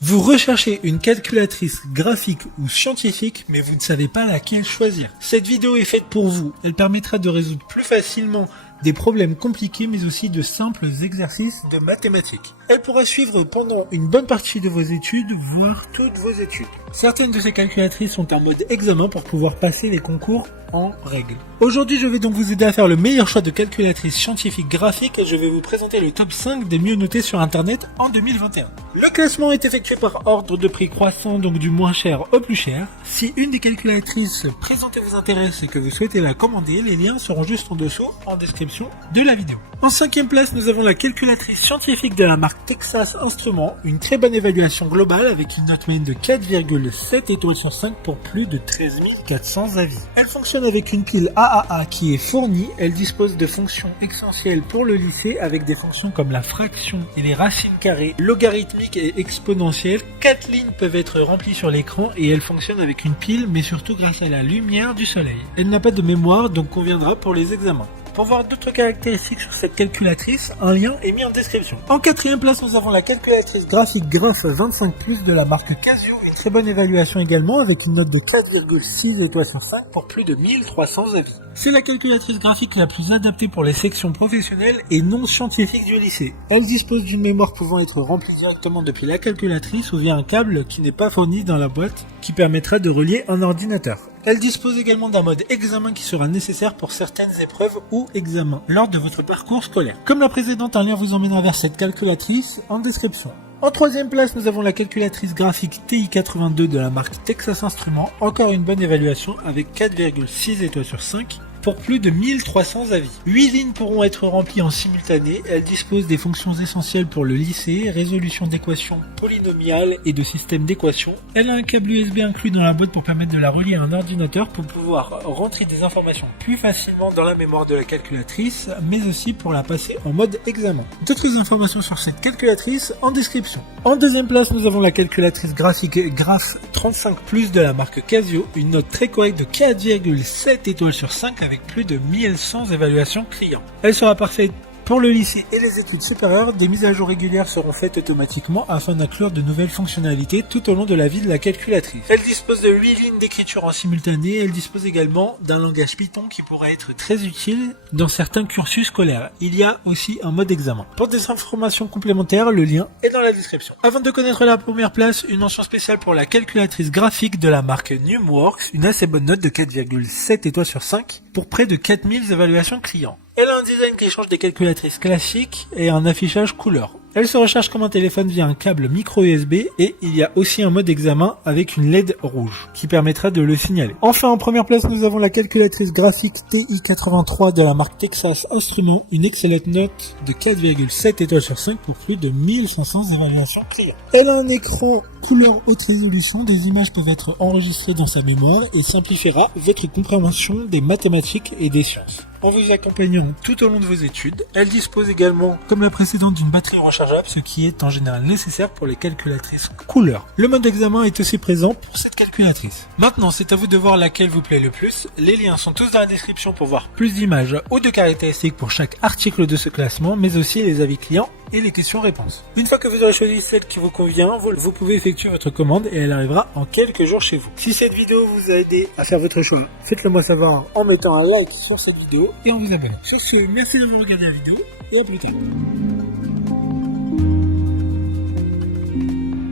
Vous recherchez une calculatrice graphique ou scientifique, mais vous ne savez pas laquelle choisir. Cette vidéo est faite pour vous. Elle permettra de résoudre plus facilement des problèmes compliqués, mais aussi de simples exercices de mathématiques. Elle pourra suivre pendant une bonne partie de vos études, voire toutes vos études. Certaines de ces calculatrices sont en mode examen pour pouvoir passer les concours en règle. Aujourd'hui, je vais donc vous aider à faire le meilleur choix de calculatrice scientifique graphique et je vais vous présenter le top 5 des mieux notés sur internet en 2021. Le classement est effectué par ordre de prix croissant, donc du moins cher au plus cher. Si une des calculatrices présentées vous intéresse et que vous souhaitez la commander, les liens seront juste en dessous en description de la vidéo. En 5e place, nous avons la calculatrice scientifique de la marque Texas Instruments, une très bonne évaluation globale avec une note moyenne de 4,7 étoiles sur 5 pour plus de 13 400 avis. Elle fonctionne avec une pile AAA qui est fournie, elle dispose de fonctions essentielles pour le lycée avec des fonctions comme la fraction et les racines carrées, logarithmiques et exponentielles. 4 lignes peuvent être remplies sur l'écran et elle fonctionne avec une pile mais surtout grâce à la lumière du soleil. Elle n'a pas de mémoire donc conviendra pour les examens. Pour voir d'autres caractéristiques sur cette calculatrice, un lien est mis en description. En 4e place, nous avons la calculatrice graphique Graph 25+ de la marque Casio, une très bonne évaluation également avec une note de 4,6 étoiles sur 5 pour plus de 1300 avis. C'est la calculatrice graphique la plus adaptée pour les sections professionnelles et non scientifiques du lycée. Elle dispose d'une mémoire pouvant être remplie directement depuis la calculatrice ou via un câble qui n'est pas fourni dans la boîte qui permettra de relier un ordinateur. Elle dispose également d'un mode examen qui sera nécessaire pour certaines épreuves ou examens lors de votre parcours scolaire. Comme la précédente, un lien vous emmènera vers cette calculatrice en description. En 3e place, nous avons la calculatrice graphique TI82 de la marque Texas Instruments, encore une bonne évaluation avec 4,6 étoiles sur 5 pour plus de 1300 avis. 8 lignes pourront être remplies en simultané, elle dispose des fonctions essentielles pour le lycée, résolution d'équations polynomiales et de systèmes d'équations. Elle a un câble USB inclus dans la boîte pour permettre de la relier à un ordinateur pour pouvoir rentrer des informations plus facilement dans la mémoire de la calculatrice, mais aussi pour la passer en mode examen. D'autres informations sur cette calculatrice en description. En 2e place, nous avons la calculatrice graphique Graph 35+ de la marque Casio, une note très correcte de 4,7 étoiles sur 5 avec plus de 1100 évaluations clients. Elle sera parfaite pour le lycée et les études supérieures. Des mises à jour régulières seront faites automatiquement afin d'inclure de nouvelles fonctionnalités tout au long de la vie de la calculatrice. Elle dispose de 8 lignes d'écriture en simultané. Elle dispose également d'un langage Python qui pourrait être très utile dans certains cursus scolaires. Il y a aussi un mode examen. Pour des informations complémentaires, le lien est dans la description. Avant de connaître la première place, une mention spéciale pour la calculatrice graphique de la marque Numworks, une assez bonne note de 4,7 étoiles sur 5 pour près de 4000 évaluations clients. Elle a un design qui change des calculatrices classiques et un affichage couleur. Elle se recharge comme un téléphone via un câble micro USB et il y a aussi un mode examen avec une LED rouge qui permettra de le signaler. Enfin, en première place, nous avons la calculatrice graphique TI83 de la marque Texas Instruments, une excellente note de 4,7 étoiles sur 5 pour plus de 1500 évaluations clients. Elle a un écran couleur haute résolution, des images peuvent être enregistrées dans sa mémoire et simplifiera votre compréhension des mathématiques et des sciences. En vous accompagnant tout au long de vos études, elle dispose également, comme la précédente, d'une batterie rechargeable, ce qui est en général nécessaire pour les calculatrices couleur. Le mode examen est aussi présent pour cette calculatrice. Maintenant, c'est à vous de voir laquelle vous plaît le plus. Les liens sont tous dans la description pour voir plus d'images ou de caractéristiques pour chaque article de ce classement, mais aussi les avis clients et les questions-réponses. Une fois que vous aurez choisi celle qui vous convient, vous pouvez effectuer votre commande et elle arrivera en quelques jours chez vous. Si cette vidéo vous a aidé à faire votre choix, faites-le moi savoir en mettant un like sur cette vidéo et en vous abonnant. Sur ce, merci d'avoir regardé la vidéo et à plus tard.